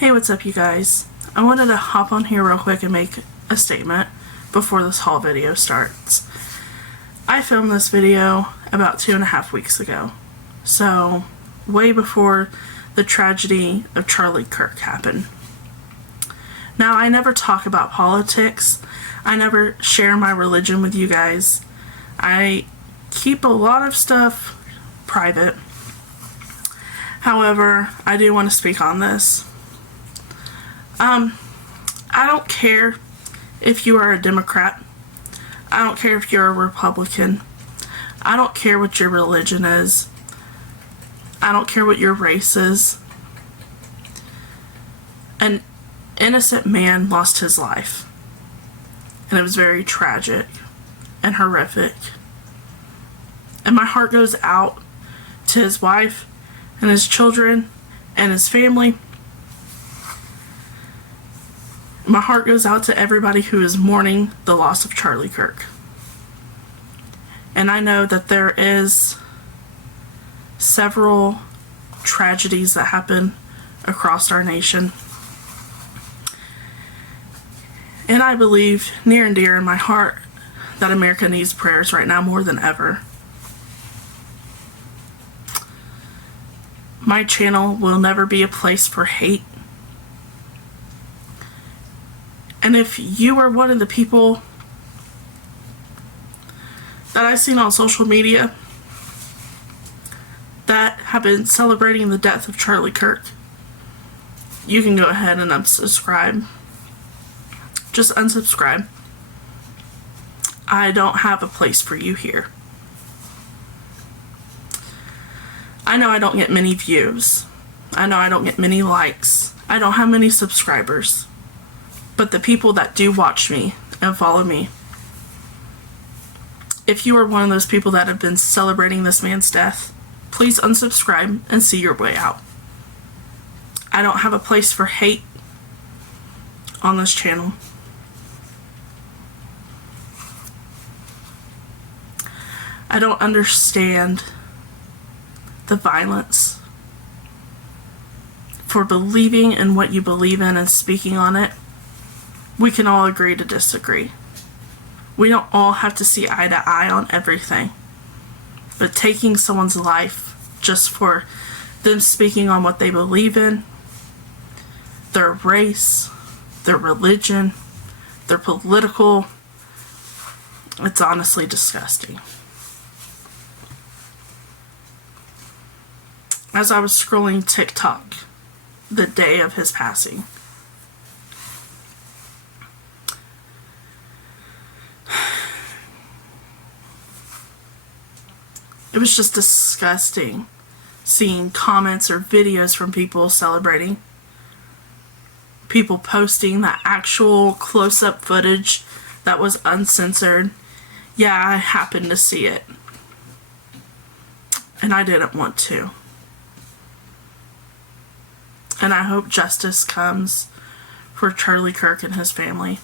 Hey, what's up, you guys? I wanted to hop on here real quick and make a statement before this haul video starts. I filmed this video about 2.5 weeks ago, so way before the tragedy of Charlie Kirk happened. Now, I never talk about politics. I never share my religion with you guys. I keep a lot of stuff private. However, I do want to speak on this. I don't care if you are a Democrat. I don't care if you're a Republican. I don't care what your religion is. I don't care what your race is. An innocent man lost his life. And it was very tragic and horrific. And my heart goes out to his wife and his children and his family. My heart goes out to everybody who is mourning the loss of Charlie Kirk. And I know that there is several tragedies that happen across our nation. And I believe near and dear in my heart that America needs prayers right now more than ever. My channel will never be a place for hate. And if you are one of the people that I've seen on social media that have been celebrating the death of Charlie Kirk, you can go ahead and unsubscribe. Just unsubscribe. I don't have a place for you here. I know I don't get many views. I know I don't get many likes. I don't have many subscribers. But the people that do watch me and follow me, if you are one of those people that have been celebrating this man's death, please unsubscribe and see your way out. I don't have a place for hate on this channel. I don't understand the violence for believing in what you believe in and speaking on it. We can all agree to disagree. We don't all have to see eye to eye on everything. But taking someone's life just for them speaking on what they believe in, their race, their religion, their political, it's honestly disgusting. As I was scrolling TikTok the day of his passing, it was just disgusting seeing comments or videos from people celebrating. People posting the actual close-up footage that was uncensored. Yeah, I happened to see it. And I didn't want to. And I hope justice comes for Charlie Kirk and his family.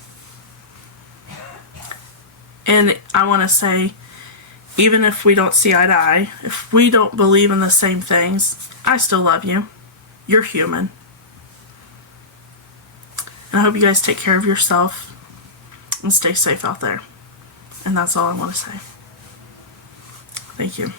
And I want to say, even if we don't see eye to eye, if we don't believe in the same things, I still love you. You're human. And I hope you guys take care of yourself and stay safe out there. And that's all I want to say. Thank you.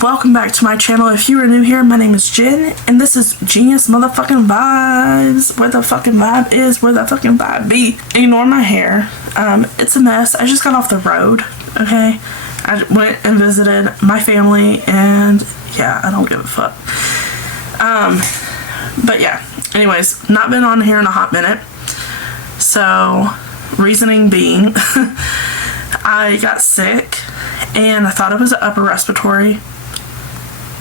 Welcome back to my channel. If you are new here, my name is Jen, and this is Genius Motherfucking Vibes. Where the fucking vibe is, where the fucking vibe be. Ignore my hair. It's a mess. I just got off the road, okay? I went and visited my family, and yeah, I don't give a fuck. But yeah, anyways, not been on here in a hot minute. So, reasoning being, I got sick, and I thought it was an upper respiratory.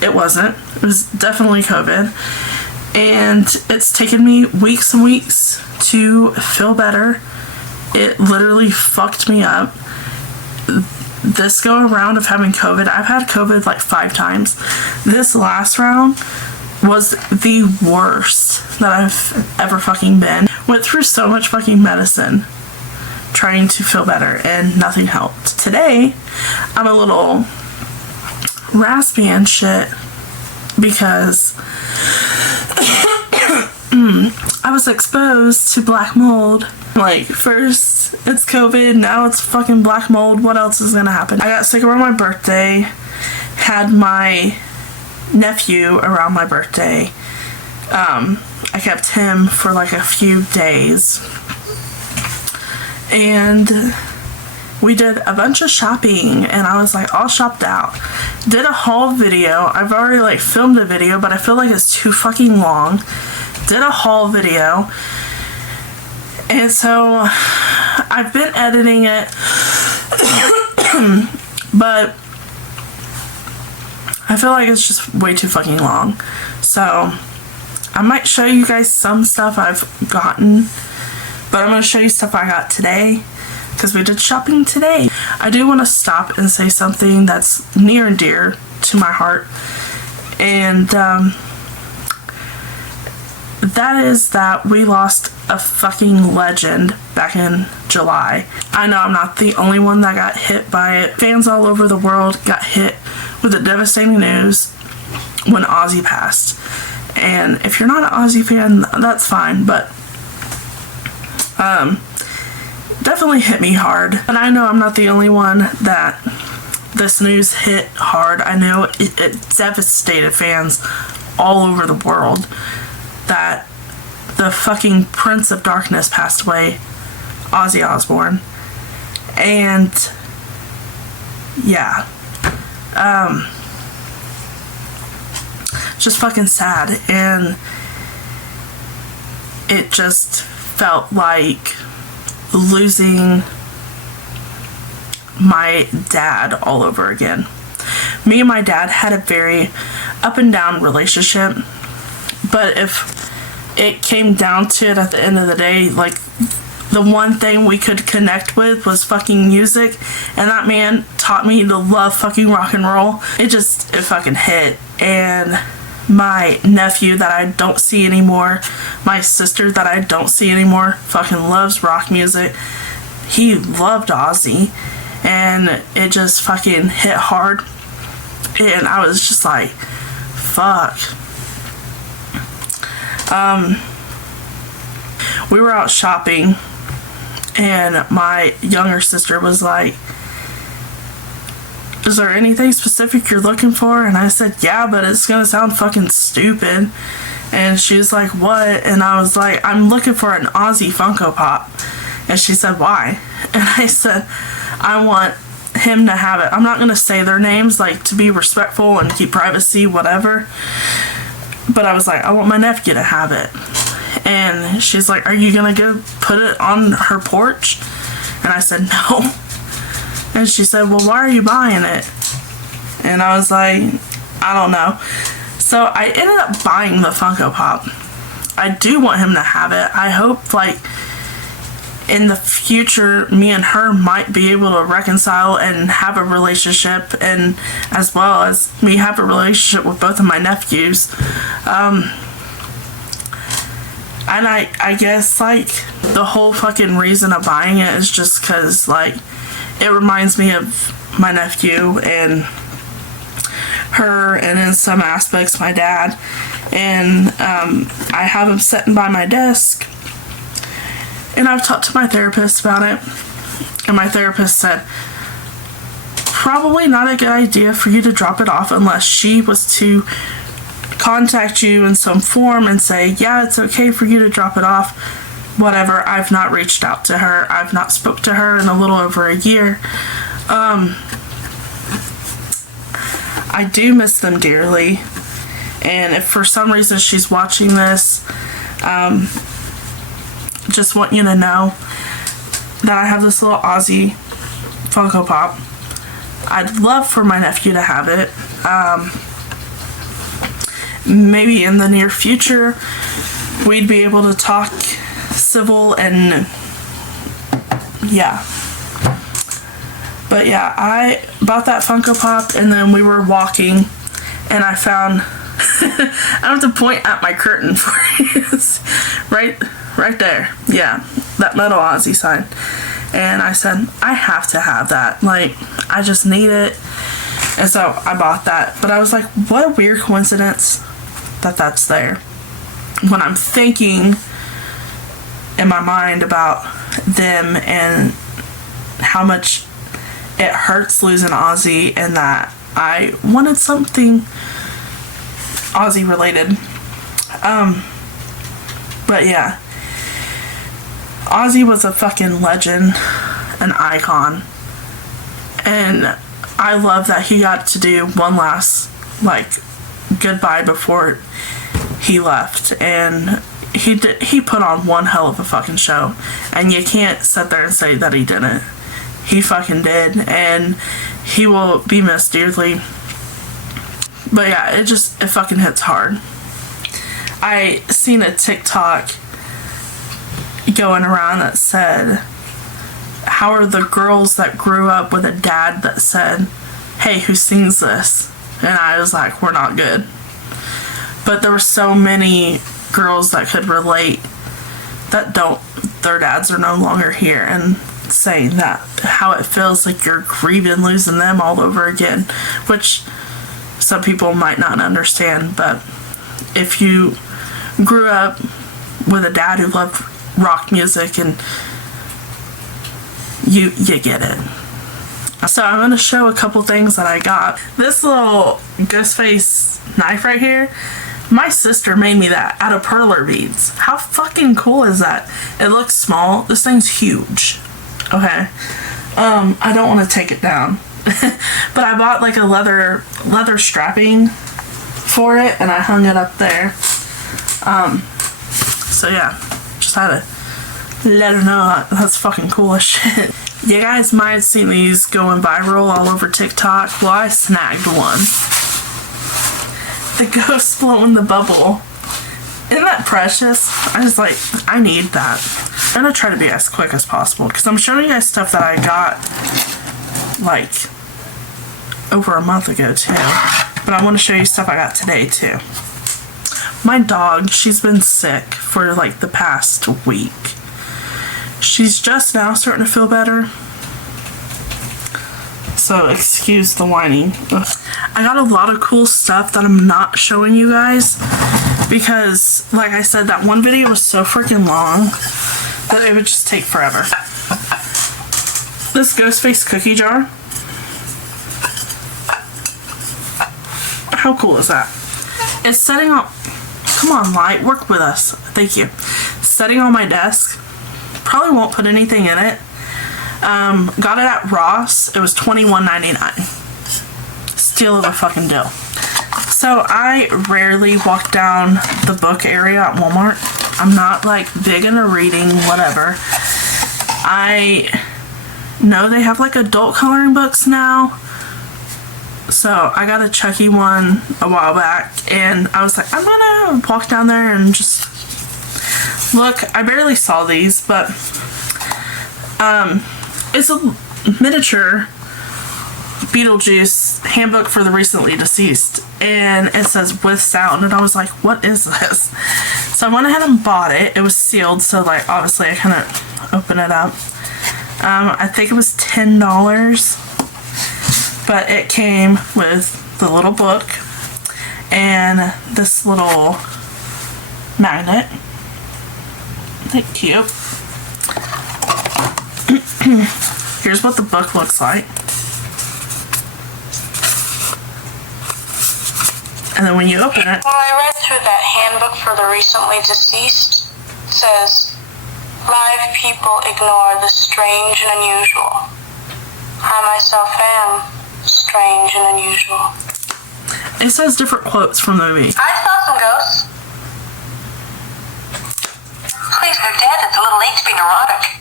It wasn't. It was definitely COVID. And it's taken me weeks and weeks to feel better. It literally fucked me up. this go around of having COVID, I've had COVID like 5 times. This last round was the worst that I've ever fucking been. Went through so much fucking medicine trying to feel better and nothing helped. Today, I'm a little raspy and shit because I was exposed to black mold. Like, first it's COVID, now it's fucking black mold. What else is gonna happen? I got sick around my birthday, had my nephew around my birthday. I kept him for like a few days. And we did a bunch of shopping, and I was like all shopped out. Did a haul video. I've already like filmed a video, but I feel like it's too fucking long. Did a haul video. And so I've been editing it, but I feel like it's just way too fucking long. So I might show you guys some stuff I've gotten, but I'm going to show you stuff I got today because we did shopping today. I do want to stop and say something that's near and dear to my heart, and that is that we lost a fucking legend back in July. I know I'm not the only one that got hit by it. Fans all over the world got hit with the devastating news when Ozzy passed. And if you're not an Ozzy fan, that's fine, but definitely hit me hard. And I know I'm not the only one that this news hit hard. I know it devastated fans all over the world that the fucking Prince of Darkness passed away, Ozzy Osbourne. And yeah, just fucking sad. And it just felt like losing my dad all over again. Me and my dad had a very up and down relationship, but if it came down to it at the end of the day, like, the one thing we could connect with was fucking music, and that man taught me to love fucking rock and roll. It fucking hit. And my nephew that I don't see anymore, my sister that I don't see anymore, fucking loves rock music. He loved Ozzy, and it just fucking hit hard. And I was just like, fuck. We were out shopping, and my younger sister was like, is there anything specific you're looking for? And I said, yeah, but it's gonna sound fucking stupid. And she was like, what? And I was like, I'm looking for an Ozzy Funko Pop. And she said, why? And I said, I want him to have it. I'm not gonna say their names, like, to be respectful and keep privacy, whatever. But I was like, I want my nephew to have it. And she's like, are you gonna go put it on her porch? And I said, no. And she said, well, why are you buying it? And I was like, I don't know. So I ended up buying the Funko Pop. I do want him to have it. I hope, like, in the future, me and her might be able to reconcile and have a relationship, and as well as me have a relationship with both of my nephews. And I guess, like, the whole fucking reason of buying it is just because, like, it reminds me of my nephew and her, and in some aspects my dad. And I have him sitting by my desk, and I've talked to my therapist about it, and my therapist said probably not a good idea for you to drop it off unless she was to contact you in some form and say, yeah, it's okay for you to drop it off, whatever. I've not reached out to her. I've not spoke to her in a little over a year. I do miss them dearly, and if for some reason she's watching this, just want you to know that I have this little Ozzy Funko Pop. I'd love for my nephew to have it. Maybe in the near future we'd be able to talk civil, and yeah. But yeah, I bought that Funko Pop, and then we were walking, and I found, I have to point at my curtain for you. right there. Yeah, that metal Ozzy sign. And I said, I have to have that. Like, I just need it. And so I bought that. But I was like, what a weird coincidence that that's there. When I'm thinking in my mind about them and how much it hurts losing Ozzy, and that I wanted something Ozzy related. But yeah, Ozzy was a fucking legend, an icon, and I love that he got to do one last, like, goodbye before he left, and he put on one hell of a fucking show, and you can't sit there and say that he didn't. He fucking did, and he will be missed dearly. But yeah, it fucking hits hard. I seen a TikTok going around that said, how are the girls that grew up with a dad that said, hey, who sings this? And I was like, we're not good. But there were so many girls that could relate that their dads are no longer here, and saying that how it feels like you're grieving losing them all over again, which some people might not understand. But if you grew up with a dad who loved rock music, and you get it. So I'm going to show a couple things that I got. This little Ghostface knife right here, my sister made me that out of perler beads. How fucking cool is that? It looks small. This thing's huge. Okay. I don't want to take it down. But I bought like a leather strapping for it, and I hung it up there. So yeah, just had to let her know that's fucking cool as shit. You guys might have seen these going viral all over TikTok. Well, I snagged one. The ghost blowing the bubble. Isn't that precious? I need that. I'm gonna try to be as quick as possible, because I'm showing you guys stuff that I got like over a month ago too. But I want to show you stuff I got today too. My dog, she's been sick for like the past week. She's just now starting to feel better. So excuse the whining. Ugh. I got a lot of cool stuff that I'm not showing you guys, because like I said, that one video was so freaking long that it would just take forever. This Ghostface cookie jar. How cool is that? It's setting up, come on light, work with us. Thank you. Setting on my desk. Probably won't put anything in it. Got it at Ross. It was $21.99. Steal of a fucking deal. So I rarely walk down the book area at Walmart. I'm not like big into reading, whatever. I know they have like adult coloring books now. So I got a Chucky one a while back, and I was like, I'm gonna walk down there and just look. I barely saw these, but it's a miniature Beetlejuice handbook for the recently deceased, and it says with sound, and I was like, what is this? So I went ahead and bought it. It was sealed, so like obviously I couldn't open it up. I think it was $10, but it came with the little book and this little magnet. Isn't it cute? Here's what the book looks like. And then when you open it... When I read through that handbook for the recently deceased, it says, live people ignore the strange and unusual. I myself am strange and unusual. It says different quotes from the movie. I saw some ghosts. Please, they're dead. It's a little late to be neurotic.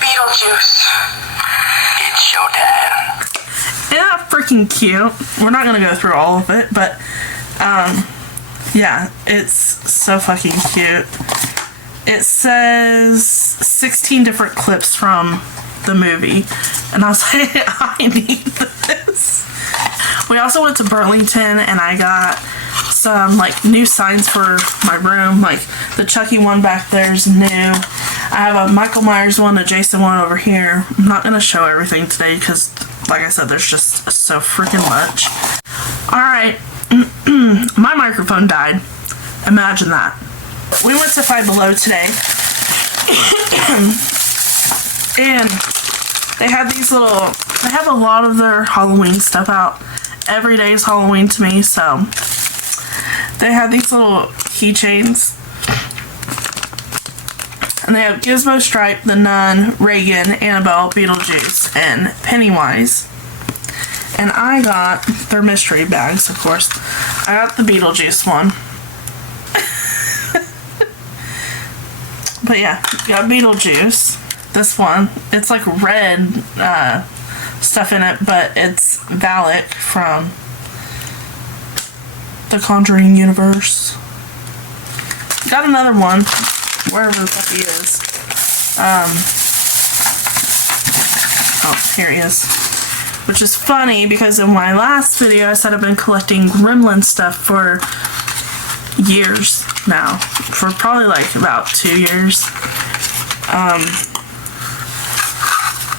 Beetlejuice. It's showtime. Isn't that freaking cute? We're not gonna go through all of it, but yeah, it's so fucking cute. It says 16 different clips from the movie, And I was like, I need this. We also went to Burlington and I got some like new signs for my room. Like the Chucky one back there is new. I have a Michael Myers one, a Jason one over here. I'm not going to show everything today because, like I said, there's just so freaking much. Alright, my microphone died. Imagine that. We went to Five Below today. And they had these little, they have a lot of their Halloween stuff out. Every day is Halloween to me, so they have these little keychains. And they have Gizmo, Stripe, the Nun, Reagan, Annabelle, Beetlejuice, and Pennywise. And I got their mystery bags, of course. I got the Beetlejuice one. But yeah, got Beetlejuice. This one, it's like red stuff in it, but it's Valak from the Conjuring universe. Got another one, wherever the fuck he is. Oh, here he is. Which is funny because in my last video I said I've been collecting Gremlin stuff for years now. For probably like about 2 years.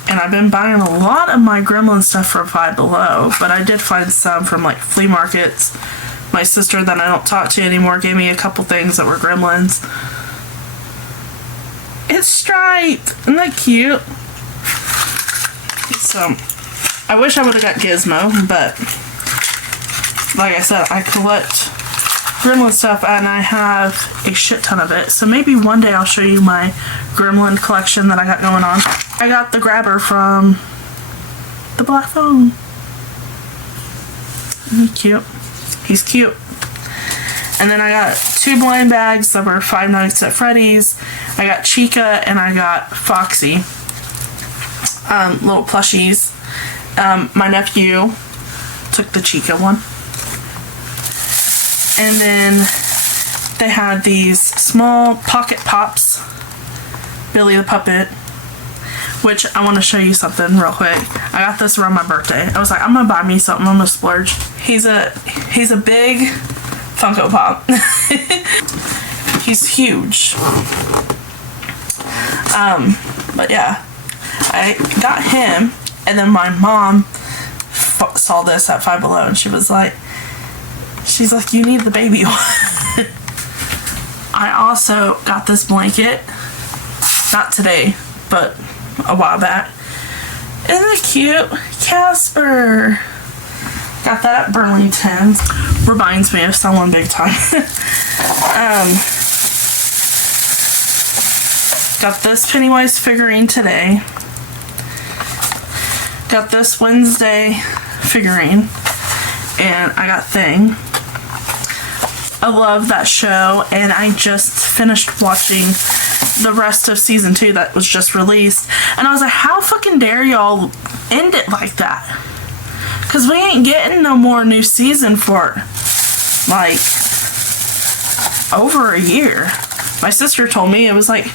And I've been buying a lot of my Gremlin stuff from Five Below, but I did find some from like flea markets. My sister that I don't talk to anymore gave me a couple things that were Gremlins. It's striped! Isn't that cute? So, I wish I would have got Gizmo, but like I said, I collect Gremlin stuff and I have a shit ton of it. So maybe one day I'll show you my Gremlin collection that I got going on. I got the grabber from the Black Phone. Isn't he cute? He's cute. And then I got 2 blind bags that were Five Nights at Freddy's. I got Chica and I got Foxy. Little plushies. My nephew took the Chica one. And then they had these small pocket pops. Billy the Puppet. Which I want to show you something real quick. I got this around my birthday. I was like, I'm gonna buy me something. I'm gonna splurge. He's a big Funko Pop. He's huge. But yeah, I got him, and then my mom saw this at Five Below, and she's like, you need the baby one. I also got this blanket, not today, but a while back. Isn't it cute? Casper. Got that at Burlington. Reminds me of someone big time. Got this Pennywise figurine today. Got this Wednesday figurine. And I got Thing. I love that show, and I just finished watching the rest of season 2 that was just released, and I was like, how fucking dare y'all end it like that? Because we ain't getting no more new season for like over a year. My sister told me it was like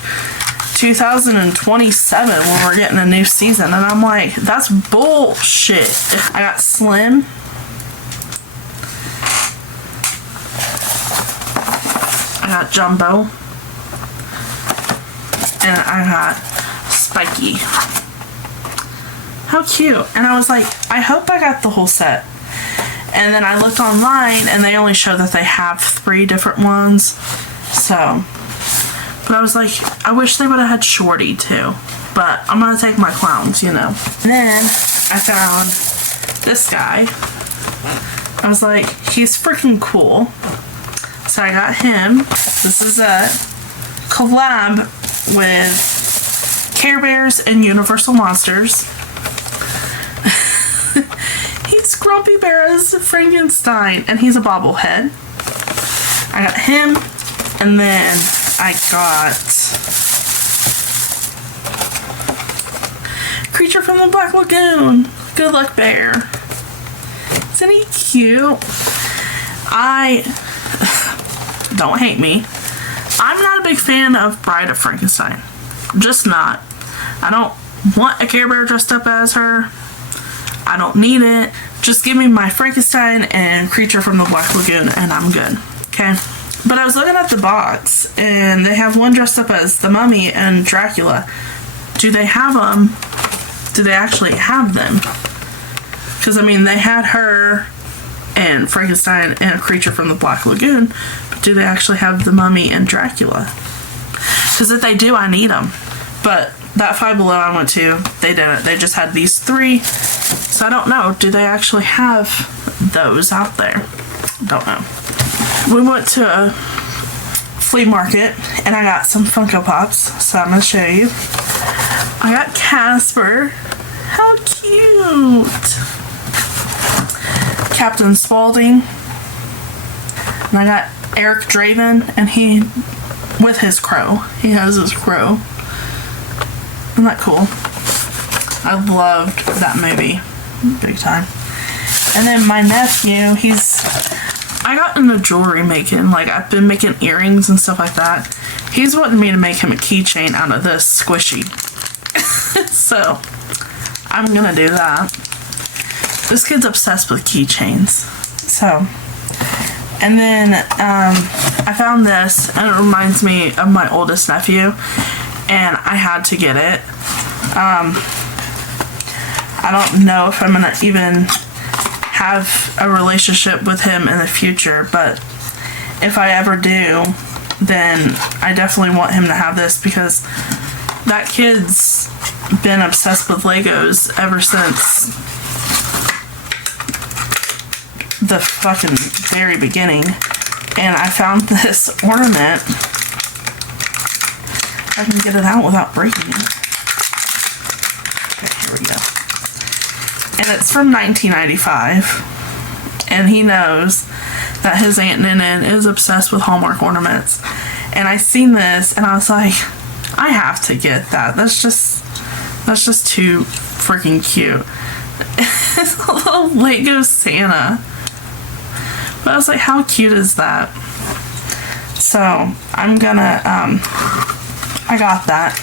2027 when we're getting a new season, and I'm like, that's bullshit. I got Slim. I got Jumbo. And I got Spiky. How cute. And I was like, I hope I got the whole set. And then I looked online and they only show that they have 3 different ones. So, but I was like, I wish they would have had Shorty too. But I'm gonna take my clowns, you know. And then I found this guy. I was like, he's freaking cool. So I got him. This is a collab with Care Bears and Universal Monsters. He's Grumpy Bear as Frankenstein, and he's a bobblehead. I got him, and then I got Creature from the Black Lagoon, Good Luck Bear. Isn't he cute? Don't hate me. I'm not a big fan of Bride of Frankenstein. Just not. I don't want a Care Bear dressed up as her. I don't need it. Just give me my Frankenstein and Creature from the Black Lagoon and I'm good. Okay? But I was looking at the box and they have one dressed up as the Mummy and Dracula. Do they have them? Do they actually have them? Because, I mean, they had her and Frankenstein and a Creature from the Black Lagoon, but do they actually have the Mummy and Dracula? Because if they do, I need them. But that Five Below I went to, they didn't. They just had these three. So I don't know. Do they actually have those out there? Don't know. We went to a flea market and I got some Funko Pops. So I'm going to show you. I got Casper. How cute. Captain Spaulding. And I got Eric Draven, and he, with his crow. He has his crow. Isn't that cool? I loved that movie. Big time. And then my nephew, I got into jewelry making. Like, I've been making earrings and stuff like that. He's wanting me to make him a keychain out of this squishy. So, I'm gonna do that. This kid's obsessed with keychains. So, and then I found this, and it reminds me of my oldest nephew, and I had to get it. I don't know if I'm gonna even have a relationship with him in the future, but if I ever do, then I definitely want him to have this, because that kid's been obsessed with Legos ever since the fucking very beginning. And I found this ornament. I can get it out without breaking it. Okay, here we go. And it's from 1995. And he knows that his Aunt Ninin is obsessed with Hallmark ornaments. And I seen this and I was like, I have to get that. That's just too freaking cute. It's a little Lego Santa. But I was like, how cute is that? So I'm gonna I got that.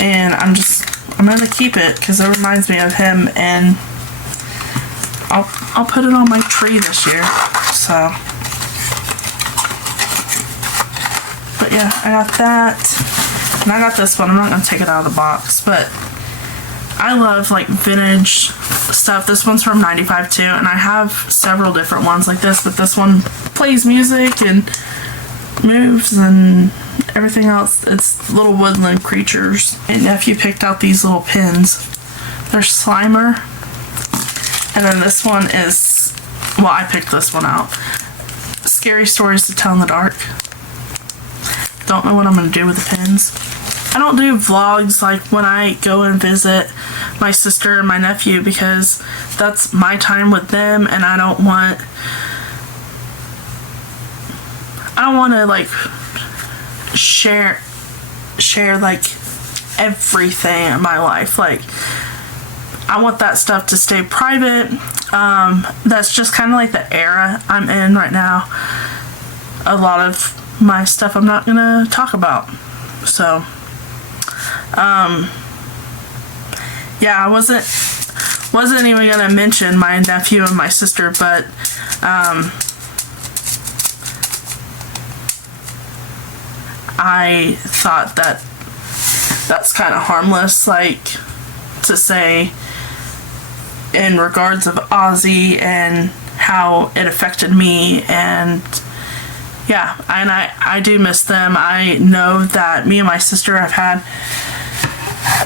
And I'm gonna keep it because it reminds me of him, and I'll put it on my tree this year. So, but yeah, I got that, and I got this one. I'm not gonna take it out of the box, but I love like vintage stuff. This one's from 95 too, and I have several different ones like this, but this one plays music and moves and everything else. It's little woodland creatures. And nephew picked out these little pins. There's Slimer. And then this one is, well, I picked this one out. Scary Stories to Tell in the Dark. Don't know what I'm going to do with the pins. I don't do vlogs like when I go and visit my sister and my nephew, because that's my time with them, and I don't want to like share like everything in my life. Like, I want that stuff to stay private. That's just kind of like the era I'm in right now. A lot of my stuff I'm not gonna talk about. So yeah, I wasn't even gonna mention my nephew and my sister, but I thought that that's kind of harmless, like, to say in regards of Ozzy and how it affected me. And yeah, and I do miss them. I know that me and my sister have had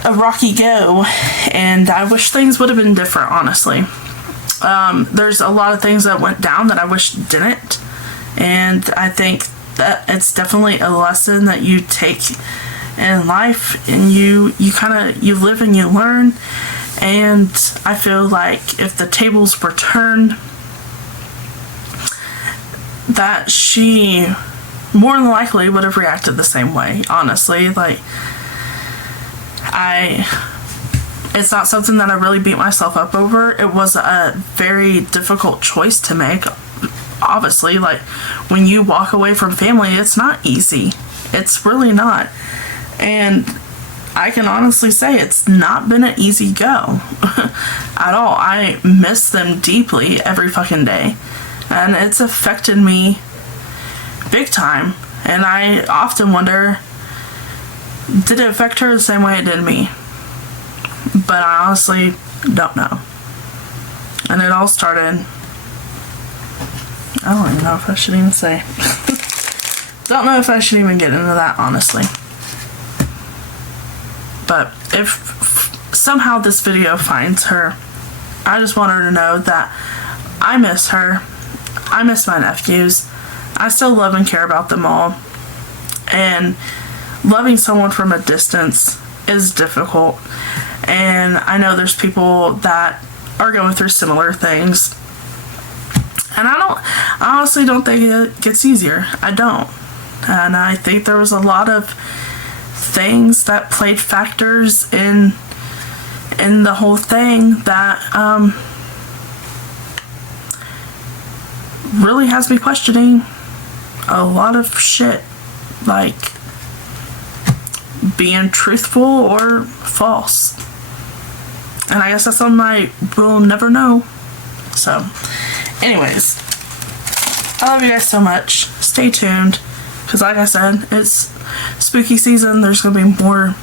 a rocky go, and I wish things would have been different, honestly. There's a lot of things that went down that I wish didn't, and I think that it's definitely a lesson that you take in life, and you live and you learn. And I feel like if the tables were turned, that she more than likely would have reacted the same way, honestly. Like, it's not something that I really beat myself up over. It was a very difficult choice to make. Obviously, like, when you walk away from family, it's not easy. It's really not. And I can honestly say it's not been an easy go at all. I miss them deeply every fucking day, and it's affected me big time. And I often wonder, did it affect her the same way it did me? But I honestly don't know. And it all started, I don't even know if I should even say. Don't know if I should even get into that, honestly. But if somehow this video finds her, I just want her to know that I miss her. I miss my nephews. I still love and care about them all. And loving someone from a distance is difficult. And I know there's people that are going through similar things. And I honestly don't think it gets easier. I don't. And I think there was a lot of things that played factors in the whole thing that really has me questioning a lot of shit, like being truthful or false. And I guess that's something I will never know. So anyways, I love you guys so much. Stay tuned, because like I said, it's spooky season. There's gonna be more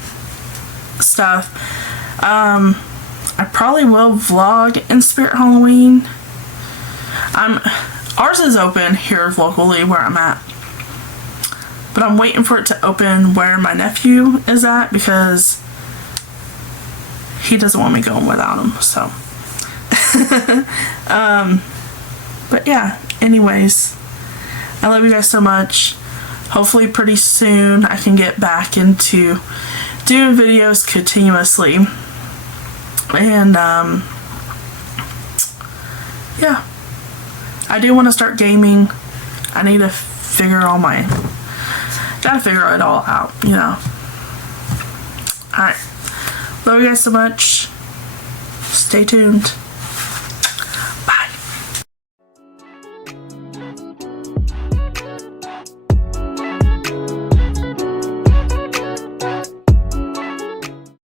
stuff. I probably will vlog in Spirit Halloween. Ours is open here locally where I'm at, but I'm waiting for it to open where my nephew is at, because he doesn't want me going without him. So but yeah, anyways, I love you guys so much. Hopefully pretty soon I can get back into doing videos continuously. And yeah, I do want to start gaming. I need to gotta figure it all out, you know. Alright, love you guys so much. Stay tuned.